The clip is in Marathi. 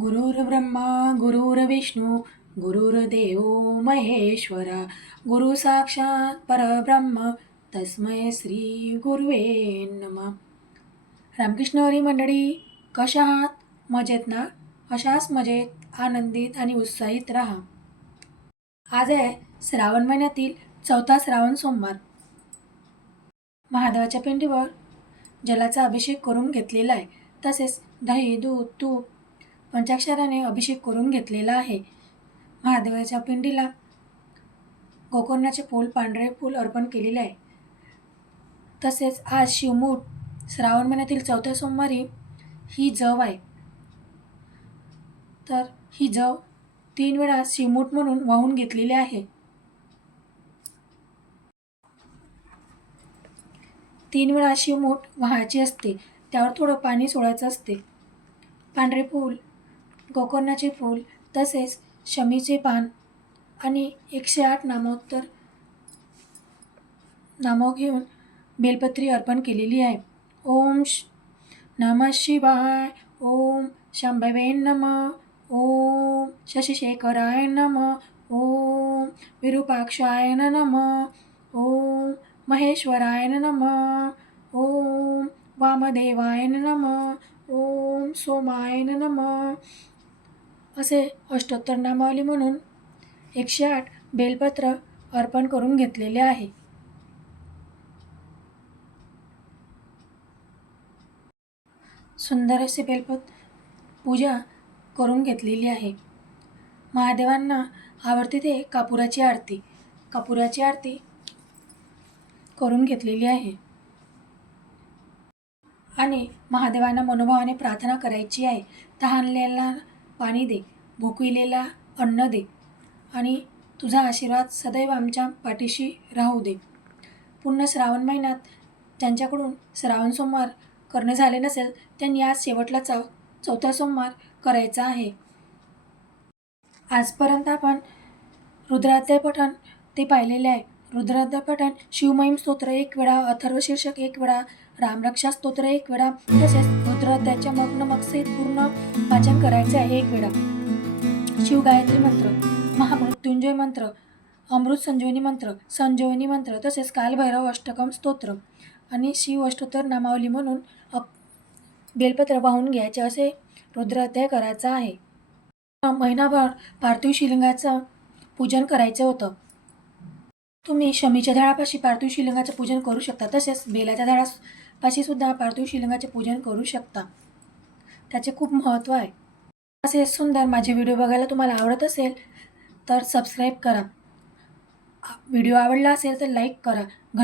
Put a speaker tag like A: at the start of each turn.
A: गुरुर्ब्रह्मा गुरुर्विष्णू गुरुर्देव महेश्वरा गुरु साक्षात परब्रह्म तस्मै श्री गुरुवे नम. रामकृष्ण हरी मंडळी कशा आहात? मजेत ना? अशाच मजेत आनंदित आणि उत्साहित राहा. आज आहे श्रावण महिन्यातील चौथा श्रावण सोमवार. महादेवाच्या पिंडीवर जलाचा अभिषेक करून घेतलेला आहे. तसेच दही दूध तूप पंचाक्षराने अभिषेक करून घेतलेला आहे. महादेवाच्या पिंडीला गोकर्णाचे फूल पांढरे फूल अर्पण केलेले आहे. तसेच आज शिवमूठ श्रावण महिन्यातील चौथ्या सोमवारी ही जव आहे. तर ही जव तीन वेळा शिवमूठ म्हणून वाहून घेतलेली आहे. तीन वेळा शिवमूठ व्हायची असते. त्यावर थोडं पाणी सोडायचं असते. पांढरे फूल गोकर्णाचे फूल तसेच शमीचे पान आणि एकशे आठ नामोत्तर नामो घेऊन बेलपत्री अर्पण केलेली आहे. ओम श नम शिवाय. ओम शंभवे नम. ओम शशिशेखराय नम. ओम विरूपाक्षाय नम. ओम महेश्वराय नम. ओम वामदेवाय नम. ओम सोमाय नम. असे अष्टोत्तर नामावली म्हणून एकशे आठ बेलपत्र अर्पण करून घेतलेले आहे. सुंदर असे बेलपत पूजा करून घेतलेली आहे. महादेवांना आवडते ते कापुराची आरती. कापुराची आरती करून घेतलेली आहे. आणि महादेवांना मनोभावाने प्रार्थना करायची आहे. तहानलेला पाणी दे भुकविलेला अन्न दे आणि तुझा आशीर्वाद सदैव आमच्या पाठीशी राहू दे. पूर्ण श्रावण महिन्यात ज्यांच्याकडून श्रावण सोमवार करणे झाले नसेल त्यांनी आज शेवटला चौ चौथा सोमवार करायचा आहे. आजपर्यंत आपण रुद्राध्याय पठण ते पाहिलेले आहे. रुद्राध्याय पठण शिवमहिम स्तोत्र एक वेळा अथर्व शीर्षक एक वेळा रामरक्षा स्तोत्र एक वेळा. तसेच रुद्राध्याच्या मग्न मगसहित पूर्ण वाचन करायचे आहे एक वेळा. शिवगायत्री मंत्र महामृत्युंजय मंत्र अमृत संजीवनी मंत्र संजीवनी मंत्र तसेच कालभैरव अष्टकम स्तोत्र. आणि शिव अष्टोत्तर नामावली म्हणून अप बेलपत्र वाहून घ्यायचे असे रुद्राध्याय करायचा आहे. महिनाभर पार्थिव शिलिंगाचं पूजन करायचं होतं. तुम्ही शमीच्या झाडापाशी पार्थिव शिलिंगाचं पूजन करू शकता. तसेच बेलाच्या झाडापाशी सुद्धा पार्थिव शिलिंगाचे पूजन करू शकता. त्याचे खूप महत्त्व आहे. असे सुंदर माझे व्हिडिओ बघायला तुम्हाला आवडत असेल तर सबस्क्राईब करा. व्हिडिओ आवडला असेल तर लाईक करा. घं